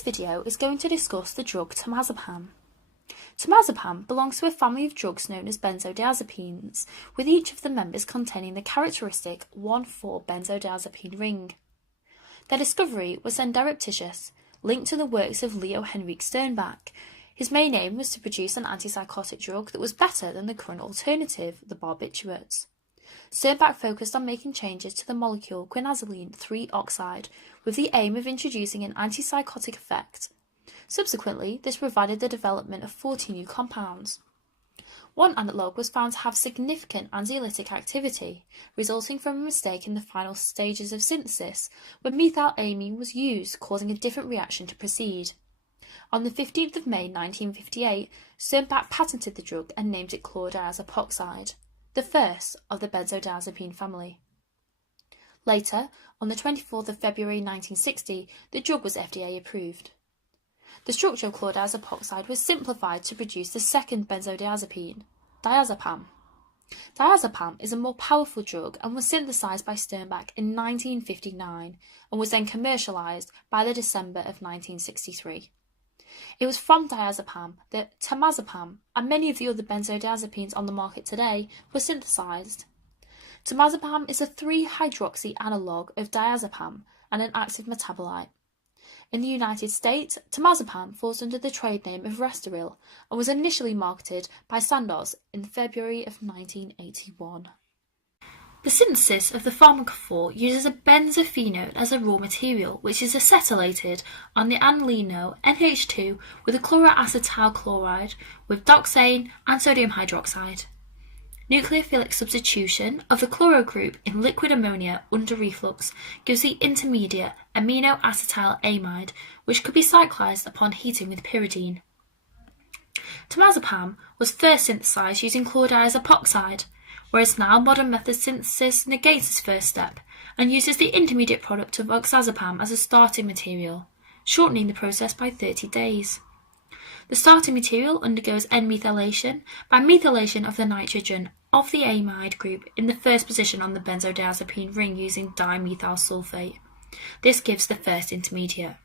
This video is going to discuss the drug temazepam. Temazepam belongs to a family of drugs known as benzodiazepines, with each of the members containing the characteristic 1,4-benzodiazepine ring. Their discovery was surreptitious, linked to the works of Leo Henrik Sternbach. His main aim was to produce an antipsychotic drug that was better than the current alternative, the barbiturates. Sternbach focused on making changes to the molecule quinazoline 3-oxide with the aim of introducing an antipsychotic effect. Subsequently, this provided the development of 40 new compounds. One analogue was found to have significant anxiolytic activity, resulting from a mistake in the final stages of synthesis, when methylamine was used, causing a different reaction to proceed. On the 15th of May 1958, Sternbach patented the drug and named it chlordiazepoxide, the first of the benzodiazepine family. Later, on the 24th of February 1960, the drug was FDA approved. The structure of chlordiazepoxide was simplified to produce the second benzodiazepine, diazepam. Diazepam is a more powerful drug and was synthesized by Sternbach in 1959 and was then commercialized by the December of 1963. It was from diazepam that temazepam and many of the other benzodiazepines on the market today were synthesized. Temazepam is a 3-hydroxy analogue of diazepam and an active metabolite. In the United States, temazepam falls under the trade name of Restoril and was initially marketed by Sandoz in February of 1981. The synthesis of the pharmacophore uses a benzophenone as a raw material, which is acetylated on the anilino NH2 with a chloroacetyl chloride with doxane and sodium hydroxide. Nucleophilic substitution of the chloro group in liquid ammonia under reflux gives the intermediate aminoacetyl amide, which could be cyclized upon heating with pyridine. Temazepam was first synthesized using chlordiazepoxide, whereas now modern method synthesis negates this first step and uses the intermediate product of oxazepam as a starting material, shortening the process by 30 days. The starting material undergoes N-methylation by methylation of the nitrogen of the amide group in the first position on the benzodiazepine ring using dimethyl sulfate. This gives the first intermediate.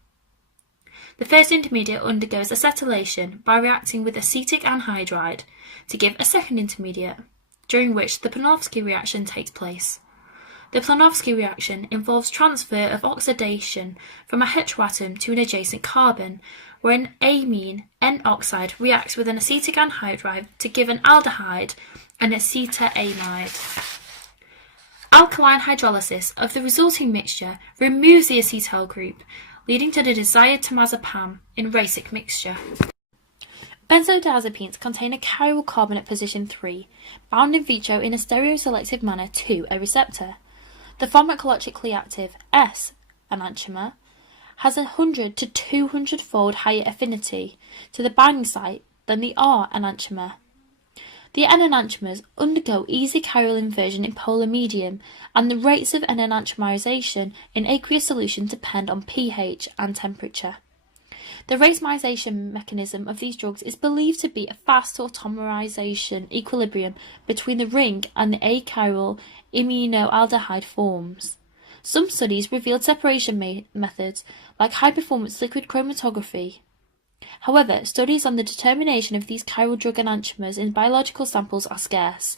The first intermediate undergoes acetylation by reacting with acetic anhydride to give a second intermediate, during which the Panofsky reaction takes place. The Panofsky reaction involves transfer of oxidation from a heteroatom to an adjacent carbon, where an amine N-oxide reacts with an acetic anhydride to give an aldehyde and acetamide. Alkaline hydrolysis of the resulting mixture removes the acetyl group, leading to the desired temazepam in racemic mixture. Benzodiazepines contain a chiral carbon at position 3, bound in vitro in a stereoselective manner to a receptor. The pharmacologically active S enantiomer has 100 to 200-fold higher affinity to the binding site than the R enantiomer. The N enantiomers undergo easy chiral inversion in polar medium, and the rates of N enantiomerization in aqueous solution depend on pH and temperature. The racemization mechanism of these drugs is believed to be a fast automerization equilibrium between the ring and the achiral iminoaldehyde forms. Some studies revealed separation methods like high-performance liquid chromatography. However, studies on the determination of these chiral drug enantiomers in biological samples are scarce,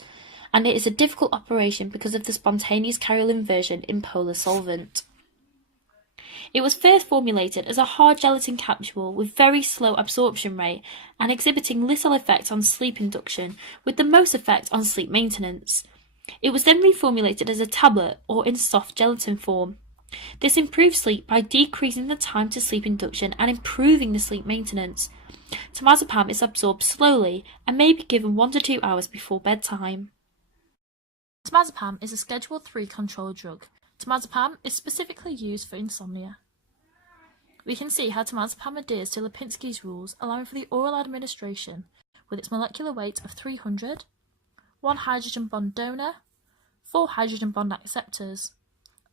and it is a difficult operation because of the spontaneous chiral inversion in polar solvent. It was first formulated as a hard gelatin capsule with very slow absorption rate and exhibiting little effect on sleep induction, with the most effect on sleep maintenance. It was then reformulated as a tablet or in soft gelatin form. This improved sleep by decreasing the time to sleep induction and improving the sleep maintenance. Temazepam is absorbed slowly and may be given 1 to 2 hours before bedtime. Temazepam is a Schedule III controlled drug. Temazepam is specifically used for insomnia. We can see how temazepam adheres to Lipinski's rules, allowing for the oral administration with its molecular weight of 300, 1 hydrogen bond donor, 4 hydrogen bond acceptors,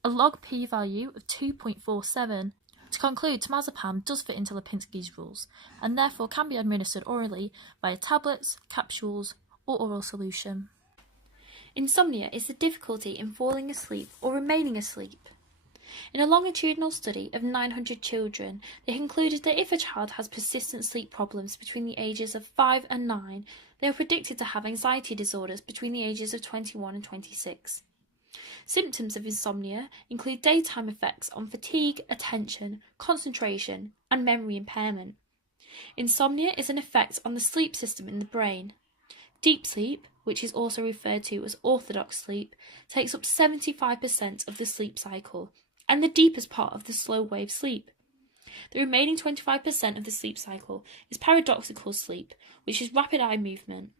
a log p-value of 2.47. To conclude, temazepam does fit into Lipinski's rules and therefore can be administered orally via tablets, capsules, or oral solution. Insomnia is the difficulty in falling asleep or remaining asleep. In a longitudinal study of 900 children, they concluded that if a child has persistent sleep problems between the ages of 5 and 9, they are predicted to have anxiety disorders between the ages of 21 and 26. Symptoms of insomnia include daytime effects on fatigue, attention, concentration, and memory impairment. Insomnia is an effect on the sleep system in the brain. Deep sleep, which is also referred to as orthodox sleep, takes up 75% of the sleep cycle, and the deepest part of the slow wave sleep. The remaining 25% of the sleep cycle is paradoxical sleep, which is rapid eye movement.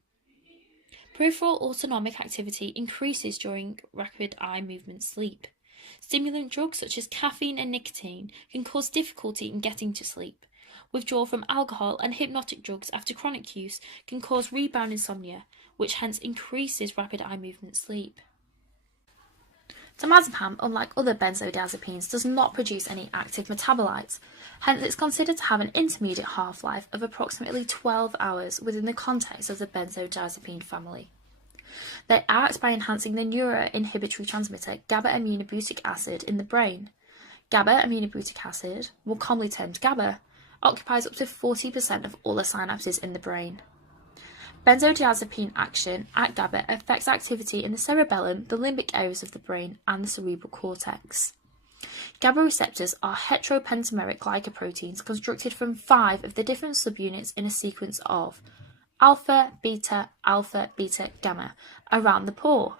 Peripheral autonomic activity increases during rapid eye movement sleep. Stimulant drugs such as caffeine and nicotine can cause difficulty in getting to sleep. Withdrawal from alcohol and hypnotic drugs after chronic use can cause rebound insomnia, which hence increases rapid eye movement sleep. Temazepam, unlike other benzodiazepines, does not produce any active metabolites, hence it's considered to have an intermediate half-life of approximately 12 hours within the context of the benzodiazepine family. They act by enhancing the neuroinhibitory transmitter GABA-aminobutyric acid in the brain. GABA-aminobutyric acid, more commonly termed GABA, occupies up to 40% of all the synapses in the brain. Benzodiazepine action at GABA affects activity in the cerebellum, the limbic areas of the brain, and the cerebral cortex. GABA receptors are heteropentameric glycoproteins constructed from 5 of the different subunits in a sequence of alpha, beta, gamma around the pore.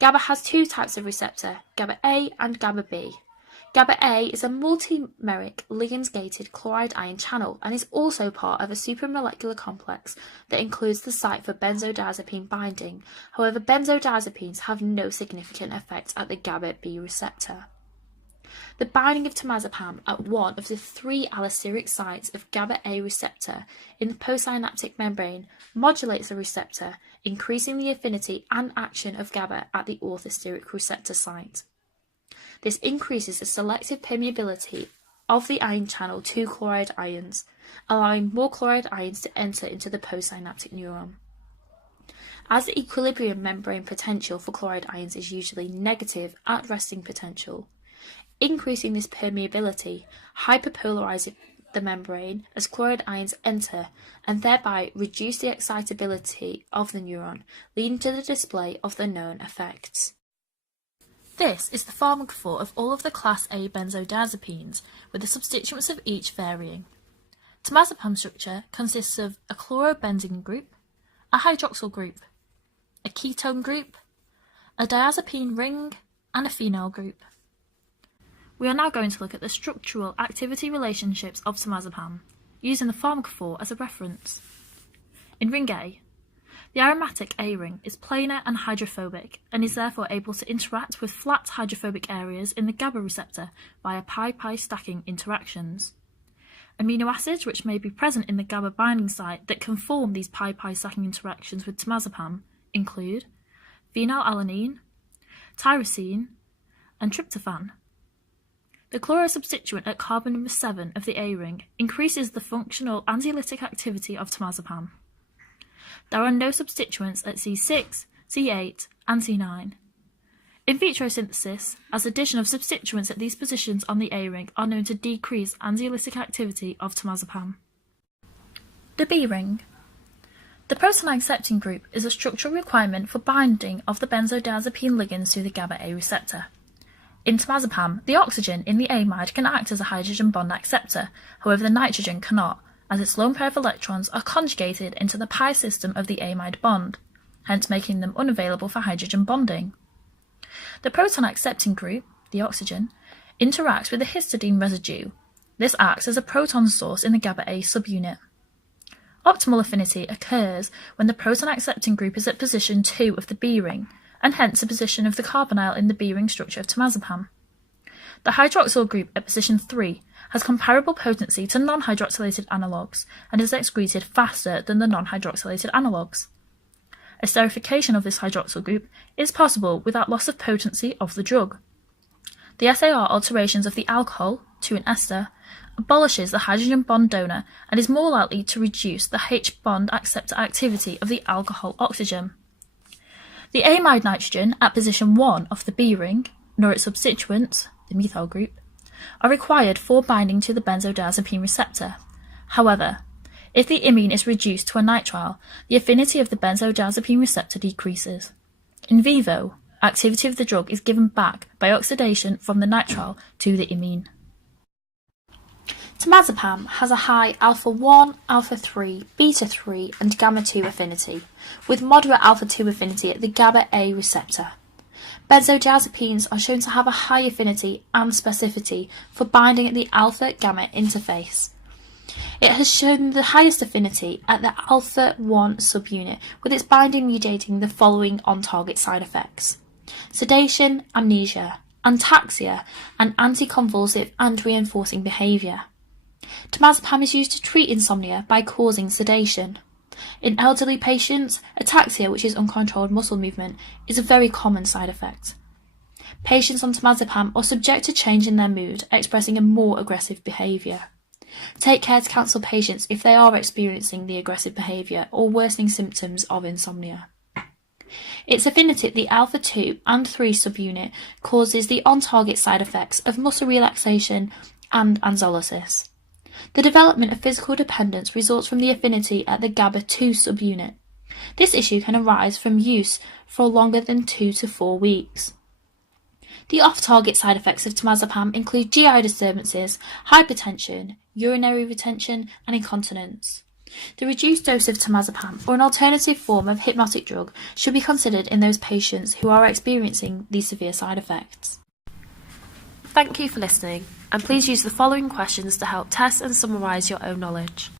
GABA has 2 types of receptor, GABA A and GABA B. GABA A is a multimeric ligand-gated chloride ion channel and is also part of a supramolecular complex that includes the site for benzodiazepine binding. However, benzodiazepines have no significant effect at the GABA B receptor. The binding of temazepam at one of the 3 allosteric sites of GABA A receptor in the postsynaptic membrane modulates the receptor, increasing the affinity and action of GABA at the orthosteric receptor site. This increases the selective permeability of the ion channel to chloride ions, allowing more chloride ions to enter into the postsynaptic neuron. As the equilibrium membrane potential for chloride ions is usually negative at resting potential, increasing this permeability hyperpolarizes the membrane as chloride ions enter and thereby reduce the excitability of the neuron, leading to the display of the known effects. This is the pharmacophore of all of the class A benzodiazepines, with the substituents of each varying. Temazepam structure consists of a chlorobenzene group, a hydroxyl group, a ketone group, a diazepine ring, and a phenyl group. We are now going to look at the structural activity relationships of temazepam, using the pharmacophore as a reference. In ring A, the aromatic A ring is planar and hydrophobic and is therefore able to interact with flat hydrophobic areas in the GABA receptor via pi-pi stacking interactions. Amino acids which may be present in the GABA binding site that can form these pi-pi stacking interactions with temazepam include phenylalanine, tyrosine, and tryptophan. The chlorosubstituent at carbon number 7 of the A ring increases the functional anxiolytic activity of temazepam. There are no substituents at C6, C8, and C9. In vitro synthesis, as addition of substituents at these positions on the A ring are known to decrease anxiolytic activity of temazepam. The B ring. The proton-accepting group is a structural requirement for binding of the benzodiazepine ligands to the GABA A receptor. In temazepam, the oxygen in the amide can act as a hydrogen bond acceptor, however the nitrogen cannot, as its lone pair of electrons are conjugated into the pi system of the amide bond, hence making them unavailable for hydrogen bonding. The proton-accepting group, the oxygen, interacts with the histidine residue. This acts as a proton source in the GABA A subunit. Optimal affinity occurs when the proton-accepting group is at position 2 of the B ring, and hence the position of the carbonyl in the B ring structure of temazepam. The hydroxyl group at position 3 has comparable potency to non-hydroxylated analogues and is excreted faster than the non-hydroxylated analogues. Esterification of this hydroxyl group is possible without loss of potency of the drug. The SAR alterations of the alcohol, to an ester, abolishes the hydrogen bond donor and is more likely to reduce the H bond acceptor activity of the alcohol oxygen. The amide nitrogen at position 1 of the B ring, nor its substituents, the methyl group, are required for binding to the benzodiazepine receptor. However, if the imine is reduced to a nitrile, the affinity of the benzodiazepine receptor decreases. In vivo, activity of the drug is given back by oxidation from the nitrile to the imine. Temazepam has a high alpha-1, alpha-3, beta-3 and gamma-2 affinity, with moderate alpha-2 affinity at the GABA-A receptor. Benzodiazepines are shown to have a high affinity and specificity for binding at the alpha-gamma interface. It has shown the highest affinity at the alpha-1 subunit, with its binding mediating the following on-target side effects: sedation, amnesia, ataxia, and anticonvulsive and reinforcing behaviour. Temazepam is used to treat insomnia by causing sedation. In elderly patients, ataxia, which is uncontrolled muscle movement, is a very common side effect. Patients on temazepam are subject to change in their mood, expressing a more aggressive behaviour. Take care to counsel patients if they are experiencing the aggressive behaviour or worsening symptoms of insomnia. Its affinity at the alpha-2 and 3 subunit causes the on-target side effects of muscle relaxation and anxiolysis. The development of physical dependence results from the affinity at the GABA-2 subunit. This issue can arise from use for longer than 2 to 4 weeks. The off-target side effects of temazepam include GI disturbances, hypertension, urinary retention, and incontinence. The reduced dose of temazepam, or an alternative form of hypnotic drug, should be considered in those patients who are experiencing these severe side effects. Thank you for listening, and please use the following questions to help test and summarise your own knowledge.